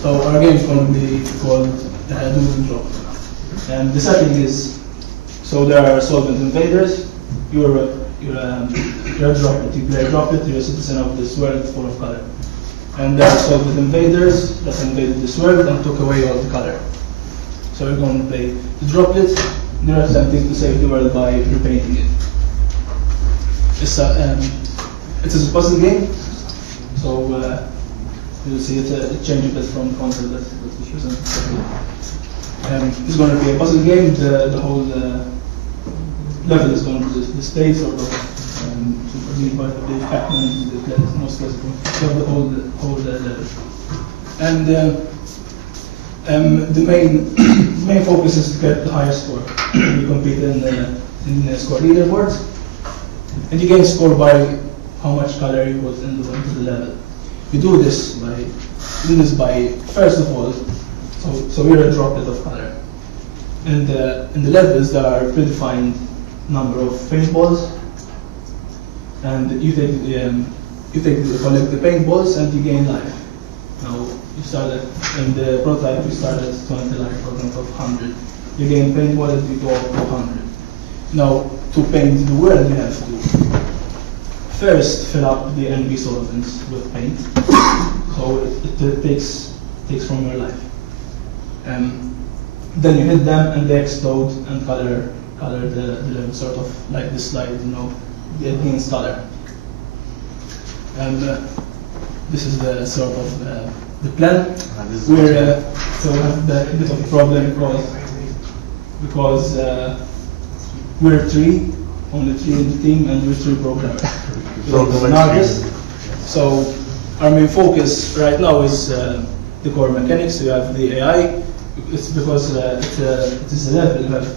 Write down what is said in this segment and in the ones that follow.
So our game is going to be called Doodle. And the setting is, so there are solvent invaders. You're a droplet. You play a droplet. You're a citizen of this world full of color. And there are solvent invaders that invaded this world and took away all the color. So we're going to play the droplet. They're attempting to save the world by repainting it. It's a puzzle game. So you'll see it changes a bit from the concept that was presented. It's going to be a puzzle game. The whole level is going to be the stage sort of by the Pac-Man, most classical, so the whole level. And the main focus is to get the highest score. You compete in the score leaderboards, and you gain score by how much color you put into the level. You do this by first of all, so you're a droplet of color. And in the levels there are predefined number of paintballs, and you collect the paintballs and you gain life. Now you start in the prototype you start at 20 life, for example, of 100. You gain paintball and you go up to 100. Now to paint the world you have to first fill up the enemy solvents with paint, so it takes from your life. Then you hit them and they explode and color the level, sort of like this slide, it gains color. And this is the sort of the plan. So we have a bit of a problem because we're only three in the team, and we're three programmers. So our main focus right now is the core mechanics. We have the AI. It's because it is a level. We have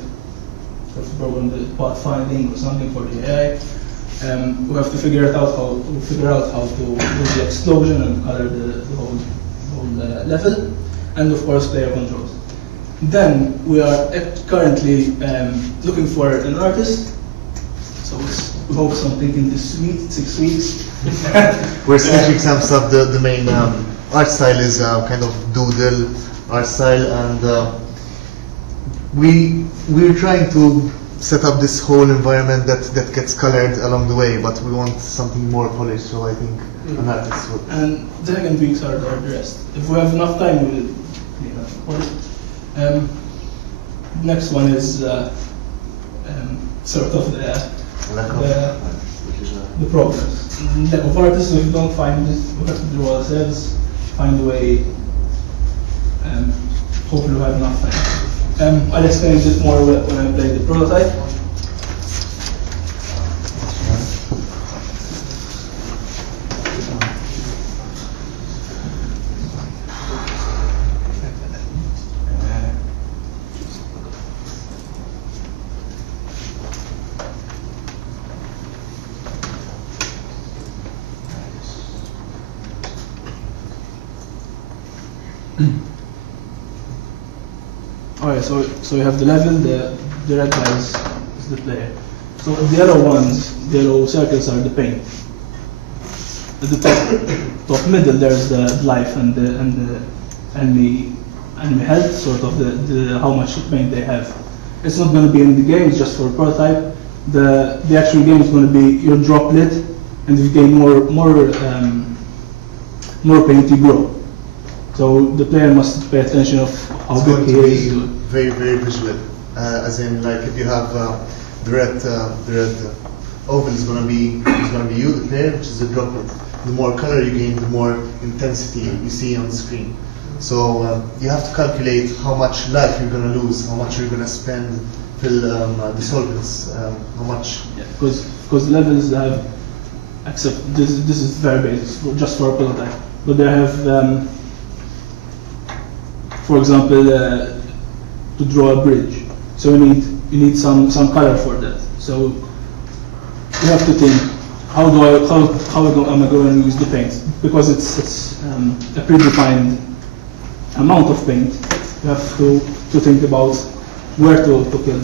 to program the path finding or something for the AI. We have to figure out how to do the explosion and color the whole level, and of course player controls. Then we are currently looking for an artist. So we hope something in this week, 6 weeks. We're switching some stuff. The main art style is kind of Doodle art style, and we're trying to set up this whole environment that gets colored along the way, but we want something more polished, so I think an artist would. And the second weeks are the rest. If we have enough time, we will polish. Next one is sort of the problems. Lack of artists, so if you don't find it, we have to do ourselves, find a way, hopefully we'll have enough time. I'll explain a bit more when I play the prototype. Alright, so you have the level, the red guys is the player. So the yellow circles are the paint. At the top middle there's the life and the enemy health, sort of the how much paint they have. It's not going to be in the game, it's just for a prototype. The actual game is going to be your droplet, and if you gain more paint you grow. So the player must pay attention of how big he is. Very, very visual. As in, like, if you have the red oval is going to be you, the player, which is the droplet. The more color you gain, the more intensity you see on the screen. So you have to calculate how much life you're going to lose, how much you're going to spend fill the solvents, how much. Yeah, because the levels have, except this is very basic, just for a prototype, but they have. For example, to draw a bridge, so you need some color for that. So you have to think, how am I going to use the paint? Because it's a predefined amount of paint. You have to think about where to kill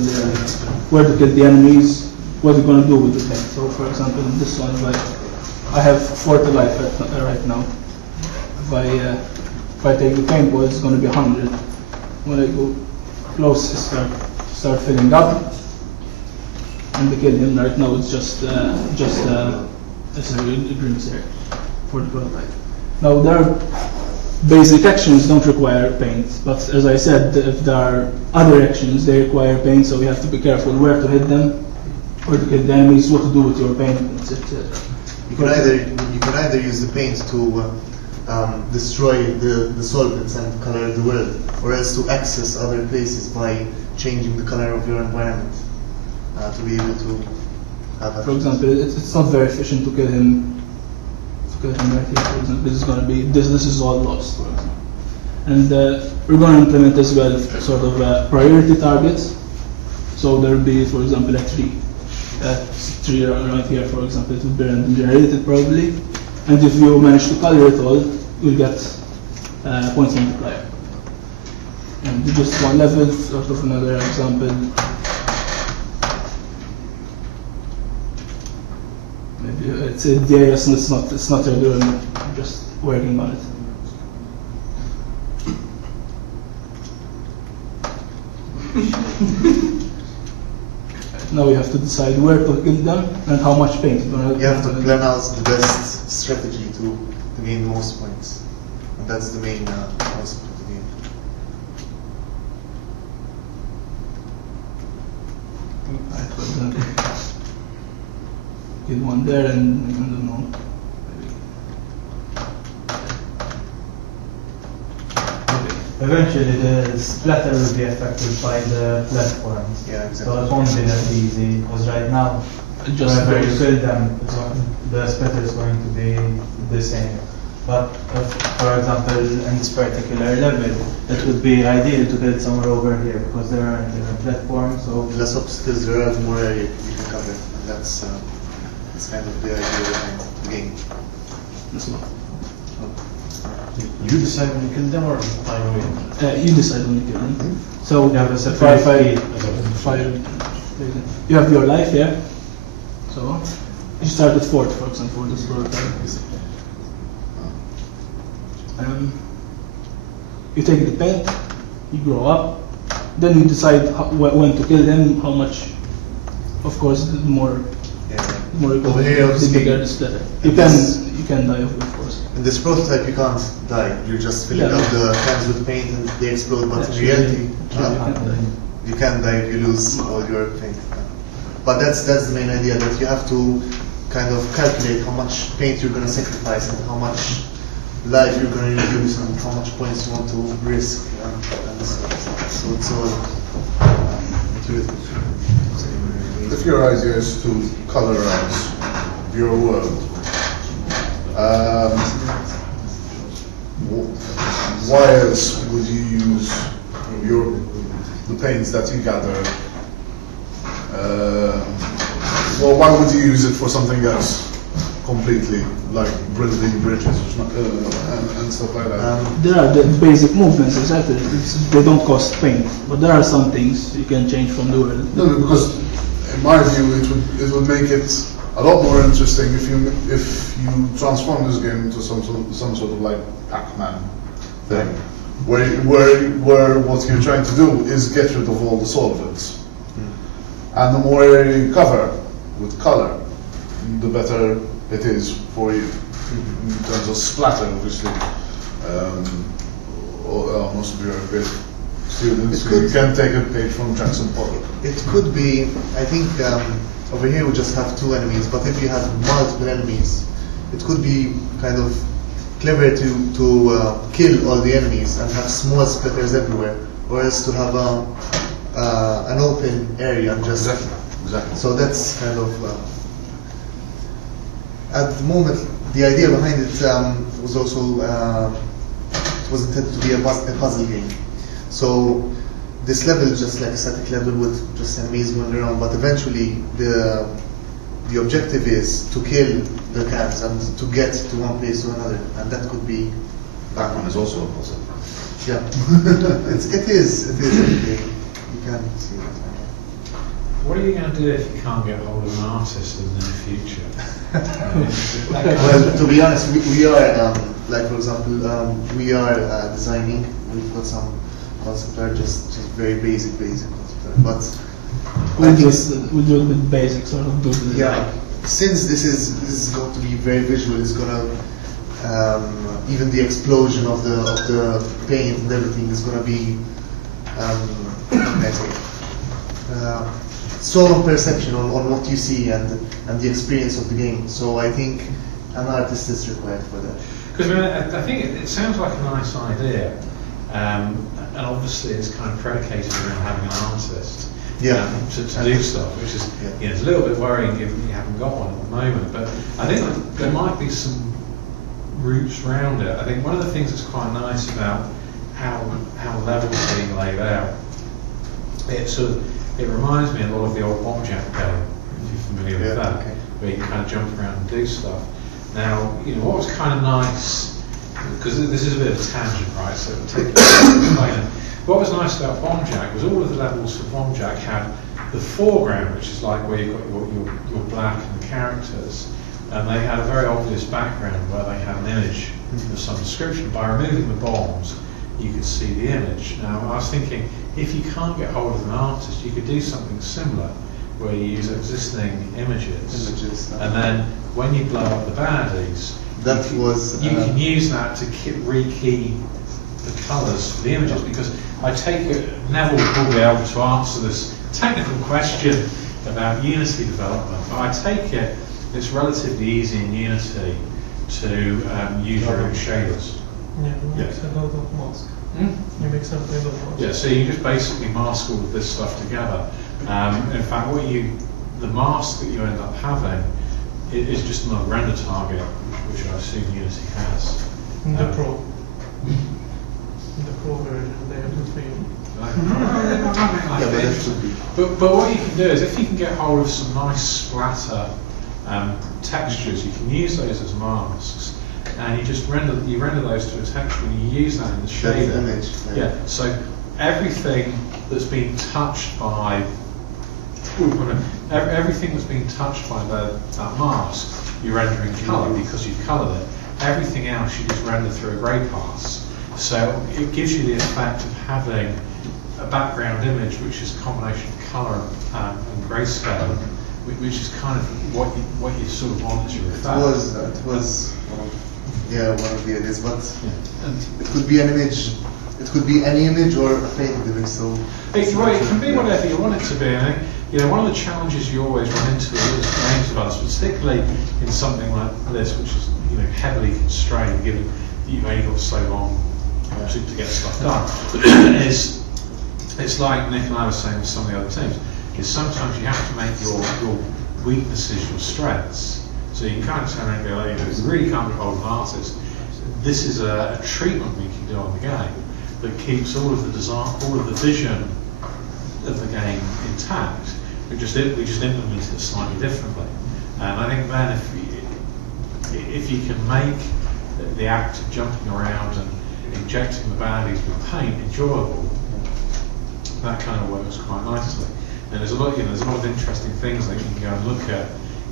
the enemies, what you're going to do with the paint. So for example, in this one, like I have 40 life right now. If I If I take the paintball, it's going to be 100. When I go close, it start filling up, and the kill him right now it's just a green here for the prototype. Now there are basic actions don't require paint, but as I said, if there are other actions, they require paint, so you have to be careful where to hit them, where to hit the enemies, what to do with your paint, etc. You can either use the paint to destroy the solvents and color the world, or else to access other places by changing the color of your environment to be able to have. For example, it's not very efficient to kill him. Right here, for example, this is going to be this is all lost, for example. And we're going to implement as well sort of priority targets. So there will be, for example, a tree around here, for example, it will be random generated probably. And if you manage to color it all, you'll get points multiplier. And just one level, sort of another example. Maybe it's the area, it's not really, I'm just working on it. Now we have to decide where to kill them and how much paint. You have to plan out the best strategy to gain the most points. And that's the main concept of the game. For example, kill one there and I don't know. Eventually the splatter will be affected by the platforms. Yeah, exactly. So it won't be that easy, because right now, whenever you kill them, the splatter is going to be the same. But if, for example, in this particular level, it would be ideal to build somewhere over here, because there are platforms. So less obstacles there are, the more area you can cover. And that's kind of the idea behind the game. You decide when you kill them, or finally? You decide when you kill them. Mm-hmm. So You have a separate you have your life, yeah. So you start at 4th, for example, this prototype. You take the paint, you grow up, then you decide when to kill them, how much. Of course, the more you go, the bigger the splatter. You can die of course. In this prototype, you can't die. You're just filling up the cans with paint and they explode. But in reality, you can die if you lose all your paint. But that's the main idea, that you have to kind of calculate how much paint you're going to sacrifice and how much life you're going to reduce and how much points you want to risk. And so it's all intuitive. If your idea is to colorize your world, why else would you use the paints that you gather? Well, why would you use it for something else completely, like building bridges and stuff like that? There are the basic movements, exactly. They don't cost paint, but there are some things you can change from the world. No, because in my view, it would make it a lot more interesting if you transform this game into some sort of like Pac-Man thing, where what you're trying to do is get rid of all the solvents, and the more area you cover with color, the better it is for you in terms of splatter, obviously. Most of you are great students. You can take a page from Jackson Pollock. It could be, I think, over here we just have 2 enemies, but if you have multiple enemies, it could be kind of clever to kill all the enemies and have small splitters everywhere, or else to have an open area and just... Exactly. So that's kind of... at the moment, the idea behind it was also... it was intended to be a puzzle game. So this level is just like a static level with just enemies going around, but eventually the objective is to kill the cans and to get to one place to another, and that could be... Pac-Man is also a puzzle. Yeah, it is every day. You can see it. What are you going to do if you can't get hold of an artist in the future? Well, to be honest, we are, like for example, we are designing. We've got some concept art, just very basic concept art. But We'll do it with basic sort of Doodle. yeah, since this is going to be very visual, it's gonna even the explosion of the paint and everything is gonna be so on perception on what you see and the experience of the game. So I think an artist is required for that. Because I think it sounds like a nice idea, and obviously it's kind of predicated around having an artist to do stuff, which is it's a little bit worrying given you haven't got one at the moment. But I think there might be some routes around it. I think one of the things that's quite nice about how levels are being laid out, it reminds me a lot of the old Bomb Jack game, if you're familiar with that, where you can kind of jump around and do stuff. Now, what was kind of nice, because this is a bit of a tangent, right, so it'll take a explain. What was nice about Bomb Jack was all of the levels for Bomb Jack had the foreground, which is like where you've got your black and the characters, and they had a very obvious background where they had an image of some description. By removing the bombs, you could see the image. Now, I was thinking, if you can't get hold of an artist, you could do something similar, where you use existing images and then when you blow up the baddies, you can use that to rekey the colours for the images, because I take it, Neville will probably be able to answer this technical question about Unity development, but I take it it's relatively easy in Unity to use your own shaders. Yeah, you mix a lot of mask. You mix up a lot of mask. Yeah, so you just basically mask all of this stuff together. In fact, the mask that you end up having is just another render target, which I assume Unity has. In the Pro. In the Pro version, they have the thing. But what you can do is, if you can get hold of some nice splatter textures, you can use those as masks, and you render those to a texture, and you use that in the shader. Image. Yeah. So everything that's been touched by everything that's been touched by that mask, you render in colour because you've coloured it. Everything else you just render through a grey pass. So it gives you the effect of having a background image which is a combination of colour and grayscale, which is kind of what you sort of want as your effect. It was one of the ideas, but it could be an image. It could be any image or a painted image. So it can be whatever you want it to be. I think one of the challenges you always run into as game developers, particularly in something like this, which is heavily constrained, given that you've only got so long to get stuff done, is it's like Nick and I were saying with some of the other teams, is sometimes you have to make your weaknesses your strengths. So you can kind of turn around and go, if you really can't get hold of an artist, this is a treatment we can do on the game that keeps all of the design, all of the vision of the game intact. We just implement it slightly differently. And I think then if you can make the act of jumping around and injecting the baddies with paint enjoyable, that kind of works quite nicely. And there's a lot, there's a lot of interesting things that you can go and look at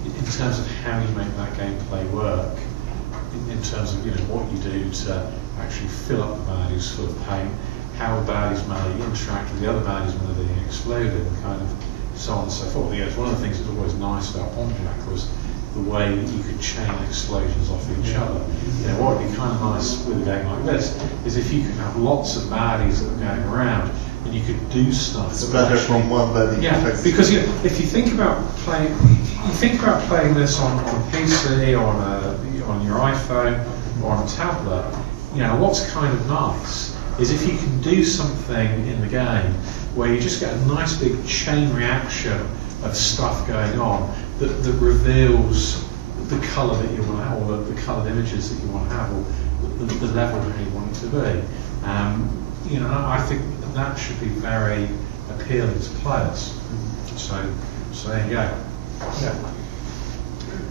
in terms of how you make that gameplay work. In terms of what you do to actually fill up the baddies full of paint, how the baddies may interact with the other baddies when they're being exploded, and kind of so on and so forth. It's one of the things that's always nice about Bomb Jack was the way that you could chain explosions off each other. What would be kind of nice with a game like this is if you could have lots of baddies that are going around, and you could do stuff. It's better from one baddie. Yeah, because if you think about playing this on PC or on your iPhone or on a tablet, what's kind of nice is if you can do something in the game where you just get a nice big chain reaction of stuff going on that reveals the colour that you want to have, or the coloured images that you want to have, or the level that you want it to be. I think that should be very appealing to players. So there you go. Yeah.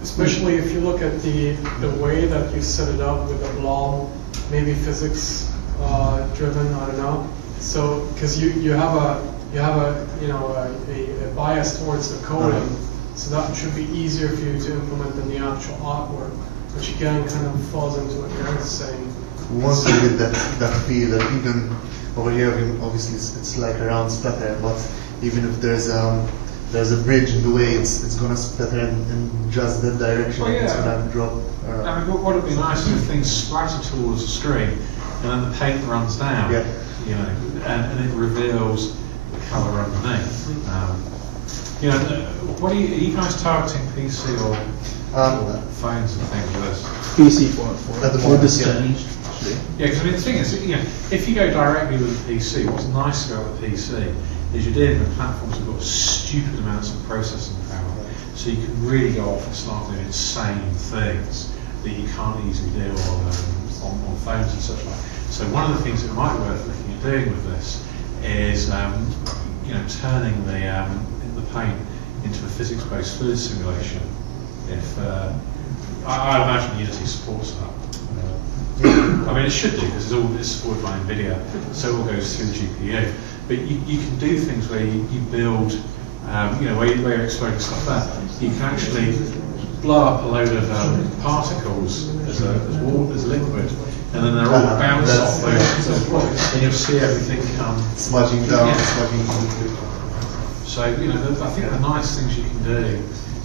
Especially if you look at the way that you set it up with the blob, maybe physics driven, I don't know. So because you have a bias towards the coding, So that should be easier for you to implement than the actual artwork, which again kind of falls into what Gareth's saying. Once you get that feel that even over here, obviously it's like a round splatter, but even if there's a bridge in the way, it's gonna splatter in just that direction. Well, yeah. It's gonna drop. I mean, what would be nice if things splatter towards the screen, and then the paint runs down, Yeah. you know, and it reveals the colour underneath. You know, what are you guys targeting PC or phones and things with this? PC At the for moment, this yeah. change. Yeah, because I mean the thing is, you know, if you go directly with a PC, what's nice about the PC is you're dealing with platforms that have got stupid amounts of processing power, so you can really go off and start doing insane things that you can't easily do on phones and such like. So one of the things that might be worth looking at doing with this is, you know, turning the paint into a physics-based fluid simulation. If I imagine Unity supports that. I mean, it should do because it's supported by NVIDIA, so it all goes through the GPU. But you can do things where you build, you know, where you're exploding stuff out. You can actually blow up a load of particles as liquid, and then they're all bounce off those, and you'll see everything Smudging down, Yeah. smudging into. So, you know, I think the nice things you can do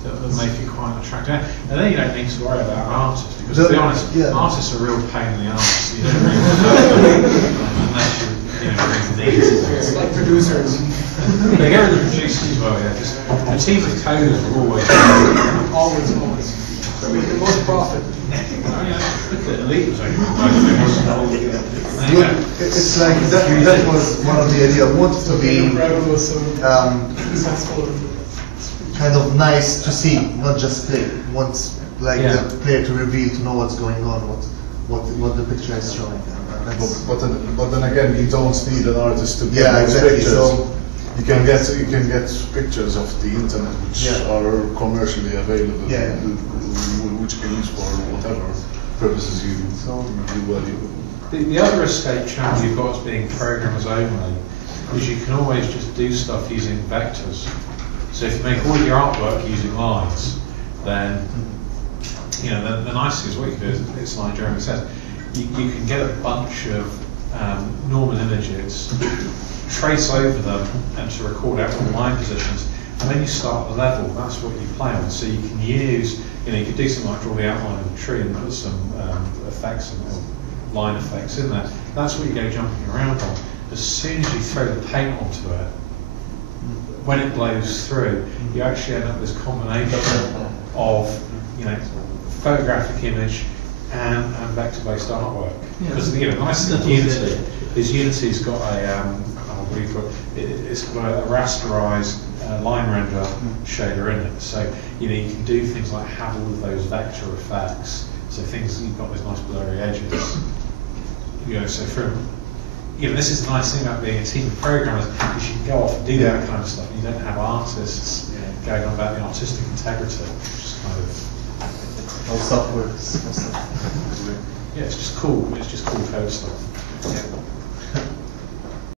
that make it quite attractive. And then you don't need to worry about artists, because to be honest, artists are a real pain in the arse. You don't really want to unless you know, really need to. It's like producers. They get rid of the producers as well, yeah. Just the team of coders are always Always. Make the most profit. look at Elite was only It's like that was one of the ideas. I wanted to be Incredible, so successful. kind of nice to see, not just play. Want like Yeah. the player to reveal, to know what's going on, what the picture is showing. But then again, you don't need an artist to get Yeah, those exactly. pictures. So You can get pictures of the internet which are commercially available, Yeah. which you can use for whatever purposes you value. The other escape channel you've got as being programmers only is you can always just do stuff using vectors. So if you make all your artwork using lines, then you know the nice thing is what you can do is, it's like Jeremy says, you can get a bunch of normal images, trace over them, and to record out all the line positions. And when you start the level, that's what you play on. So you can use, you know, you could do something like draw the outline of a tree and put some effects and line effects in there. That's what you go jumping around on. As soon as you throw the paint onto it, when it blows through, you actually end up with this combination of, you know, photographic image and vector-based artwork. Because you know, the nice thing with Unity is Unity's got it's got a rasterized line render shader in it. So you know, you can do things like have all of those vector effects. So things you've got those nice blurry edges. You know, so from this is the nice thing about being a team of programmers, is you can go off and do that kind of stuff, and you don't have artists going on about the artistic integrity, which is kind of how stuff works. yeah, it's just cool. It's just cool code stuff. Yeah.